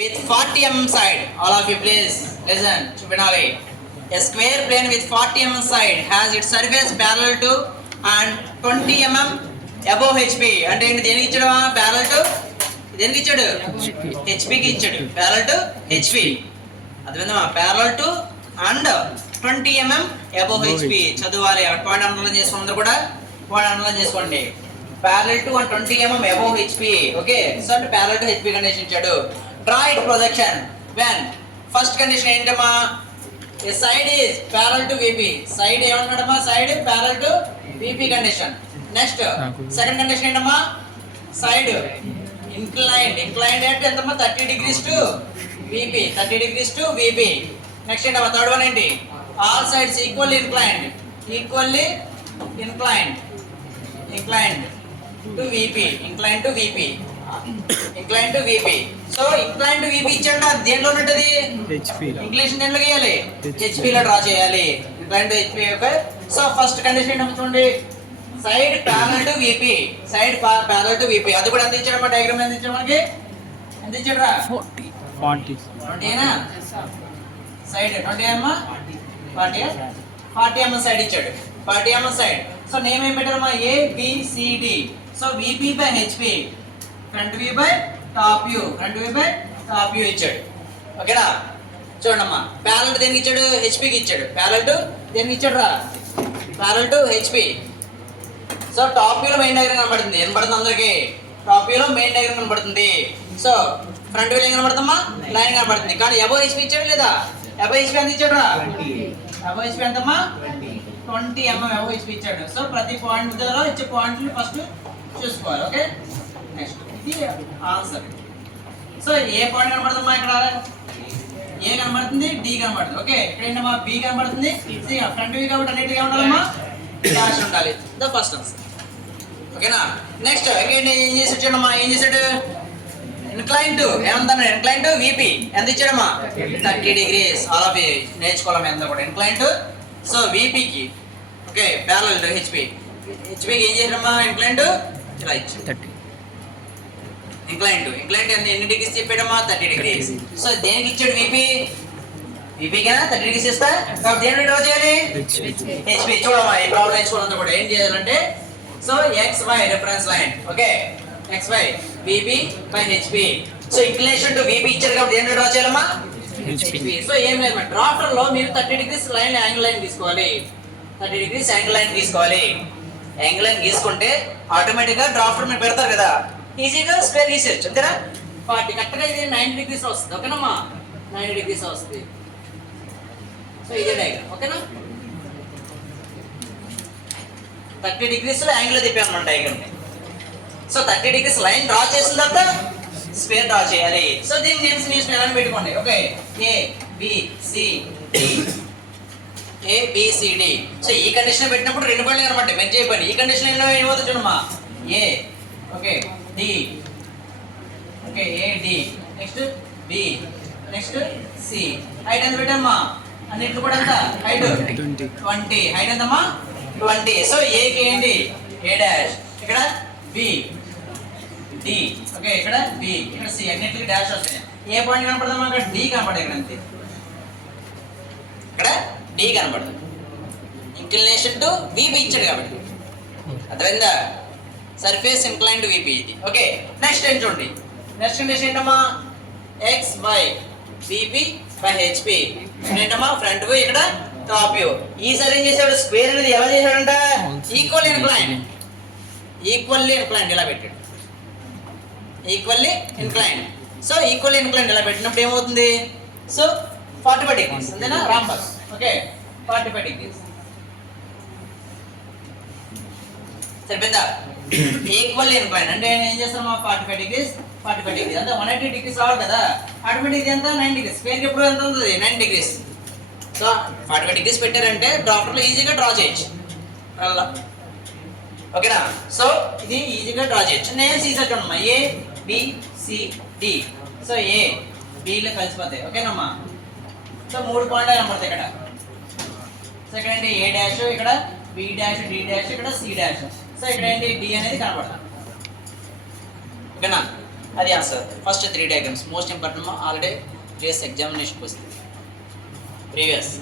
with 40 mm side. All of you please listen. Chupinali. A square plane with 40 mm side has its surface parallel to and 20 mm above HP. అంటే ఏంటి దేనికి ఇచ్చాడు? Parallel to దేనికి ఇచ్చాడు? హెచ్పికి ఇచ్చాడు. Parallel to HP. అదేవిధంగా parallel to and 20 mm above HP. చదవాలి. పాయింట్ అండర్లైన్ చేసుకోండి. అందరూ కూడా పాయింట్ అండర్లైన్ చేసుకోండి. Parallel to and 20 mm above HP. Okay, so parallel to HP condition ఇచ్చాడు. Draw its projection when first condition ఏంటమ్మా? A side is parallel to VP. Side ఏమన్నాడమ్మా? Side parallel to VP condition. Next second condition ఏంటమ్మా? Side inclined. Inclined అంటే ఎంతమ్మా? 30 degrees to VP. 30 degrees to VP. Next ఏంటమ్మా? Third one ఏంటి? All sides equally inclined. Equally inclined. Inclined to VP. Inclined to VP. Inclined to VP. So inclined to VP ఇచ్చాడు. దేంట్లో ఉంటది? HP. English దేంట్లో గీయాలి? HP లో draw చేయాలి. Inclined to HP. Okay. So first condition ఏంటో చూడండి. Side parallel to VP. Side parallel to VP. అది కూడా ఎంత ఇచ్చాడమ్మా? డయాగ్రామ్ ఎంత ఇచ్చాడు మనకి? ఎంత ఇచ్చాడురా? 40. 20 ఏనా? సైడ్ 20 అమ్మా? 40 40 mm సైడ్ ఇచ్చాడు. 40 mm సైడ్. సో నేమ్ ఏం పెట్టారమ్మా? ABCD. So VP by HP. Front view by top view. Front view by top view ఇచ్చాడు. ఓకేనా? చూడమ్మా. ప్యారల్ దేనికి ఇచ్చాడు? హెచ్పికి ఇచ్చాడు. ప్యారల్ టు దేనికి ఇచ్చాడు రా? Parallel to HP. So top వ్యూలో మెయిన్ డయాగ్రామ్ కనబడుతుంది. ఏం పడుతుంది అందరికి? టాప్ వ్యూలో మెయిన్ డయాగ్రామ్ కనబడుతుంది. సో ఫ్రంట్ వ్యూ ఏం కనబడుతుందమ్మా? లైన్ కనబడుతుంది. కానీ అబోవ్ హెచ్పి ఇచ్చాడు లేదా? అబోవ్ హెచ్పి ఎంత ఇచ్చాడు రా? అబోవ్ హెచ్పి ఎంతమ్మా? 20 mm అబోవ్ హెచ్పి ఇచ్చాడు. సో ప్రతి పాయింట్ దగ్గర ఇచ్చే పాయింట్ని ఫస్ట్ చూసుకోవాలి. ఓకే, నెక్స్ట్ ఇది ఆన్సర్. సో ఏ పాయింట్ కనబడుతుందమ్మా? ఇక్కడ ఏ కనబడుతుంది, డి కనబడుతుంది. ఓకే, ఇక్కడ ఏంటమ్మా? బి కనబడుతుంది, సి. ఫ్రంట్ వ్యూ కాబట్టి అన్నిటిగా ఉండాలమ్మా డాష్ ఉండాలి. The first answer. ఓకేనా? నెక్స్ట్ ఇంకేంటి ఏం చేసి వచ్చాడమ్మా? ఏం చేశాడు? ఇన్క్లైన్ టు ఏమంటారు? ఇన్క్లైన్ టు విపి ఎంత ఇచ్చాడమ్మా? 30 degrees. ఆల్ ఆఫ్ నేర్చుకోవాలి ఎంత కూడా. ఇన్క్లైన్ టు సో విపికి ఓకే ప్యారలల్ టు హెచ్పి. హెచ్పికి ఏం చేశాడమ్మా? ఇన్క్లైన్ టు ఇలా ఇచ్చాడు. 30. ఇంక్లైన్ టు ఎన్ని డిగ్రీస్ చెప్పాడమ్మా? 30 degrees. సో దేనికి ఇచ్చాడు? విపి. విపిగా 30 degrees ఇస్తా కాబట్టి దేని డ్రా చేయాలి? హెచ్పి. చూడమ్మా ఈ ప్రాబ్లం నేర్చుకోవాలంతా కూడా ఏం చేయాలంటే so XY reference line. Okay, XY VP by HP. So inclination to VP ఇచ్చారు కాబట్టి దేని డ్రా చేయాలమ్మా? హెచ్పి. సో ఏం లేదు మా డ్రాఫ్టర్ లో మీరు 30 degrees లైన్ యాంగిల్ లైన్ తీసుకోవాలి. 30 degrees యాంగిల్ లైన్ తీసుకోవాలి. యాంగిల్ లైన్ గీసుకుంటే ఆటోమేటిక్ గా డ్రాఫ్టర్ మీరు పెడతారు కదా, ఈజీగా స్క్వేర్ గీసేయచ్చు. అంతేనా? 40 కరెక్ట్గా ఇది 90 degrees వస్తుంది. ఓకేనమ్మా? 90 degrees వస్తుంది. సో ఇదే డయాగ్రామ్. ఓకేనా? 30 degrees లో యాంగిల్ తిప్పాను అన్నమాట diagram. So 30 degrees line draw చేసిన తర్వాత స్క్వేర్ డ్రా చేయాలి. సో దీన్ని నేను ఎలా పెట్టుకోండి. Okay, ABCD. సో ఈ కండిషన్ పెట్టినప్పుడు రెండు పనులు అనమాట. మెన్ చేయబడి ఈ కండిషన్ ఏమవుతుంది చూడమ్మా? A okay D. Okay AD. Next B. Next C. Height ఎంత పెట్టమ్మా? అన్నిట్లు కూడా ఎంత హైట్? 20. హైట్ ఎంతమ్మా? 20. సో ఏకి ఏంటి? A dash. ఇక్కడ B D. ఓకే ఇక్కడ B. ఇక్కడ C. అన్నిటికి డాష్ వస్తాయి. ఏ పాయింట్ కనపడదమ్మా? ఇక్కడ D కనపడే. ఇక్కడ అంతే. ఇక్కడ D కనపడుతుంది. ఇంక్లినేషన్ టు VP ఇచ్చాడు కాబట్టి అర్థమైందా? సర్ఫేస్ ఇంక్లైన్ టు VP ఇది. ఓకే, నెక్స్ట్ ఏం చూడండి. నెక్స్ట్ కండిషన్ ఏంటమ్మా? XY VP by HP. ఏంటమ్మా? ఫ్రంట్ వ్యూ, ఇక్కడ టాప్ వ్యూ. ఈసారి ఏం చేశాడు? స్క్వేర్ అనేది ఎలా చేశాడంట? Equally incline. ఈక్వల్లీ ఇన్క్లైన్ ఇలా పెట్టాడు. Equally incline. So equally incline ఇలా పెట్టినప్పుడు ఏమవుతుంది? So 45 degrees. అంతేనా? రాంబస్. Okay, 45 degrees. సరిపోయిందా? ఈక్వల్లీ ఇన్క్లైన్ అంటే ఏం చేస్తామా? 45 degrees 45 degrees అంటే 180 degrees రావాలి కదా. ఆటోమేటిక్ ఎంత? 9 degrees. స్క్వేర్ ఎప్పుడు ఎంత ఉంటుంది? 9 degrees. సో 45 degrees పెట్టారంటే డ్రాఫ్టర్లో ఈజీగా డ్రా చేయొచ్చు. అలా ఓకేనా? సో ఇది ఈజీగా డ్రా చేయొచ్చు. నేమ్స్ ఈజీగా చూడమ్మా. ABCD. సో A Bలో కలిసిపోతాయి. ఓకేనమ్మా? సో 3 పాయింట్లు కనపడతాయి ఇక్కడ. సెకండ్ ఏంటి? A డాష్, ఇక్కడ B డాష్, D డాష్, ఇక్కడ C డాష్. సో ఇక్కడ ఏంటి? D అనేది కనపడతాం. ఓకేనా? అది answer. First 3 diagrams most important, already place ఎగ్జామినేషన్కి వస్తుంది ప్రీవియస్.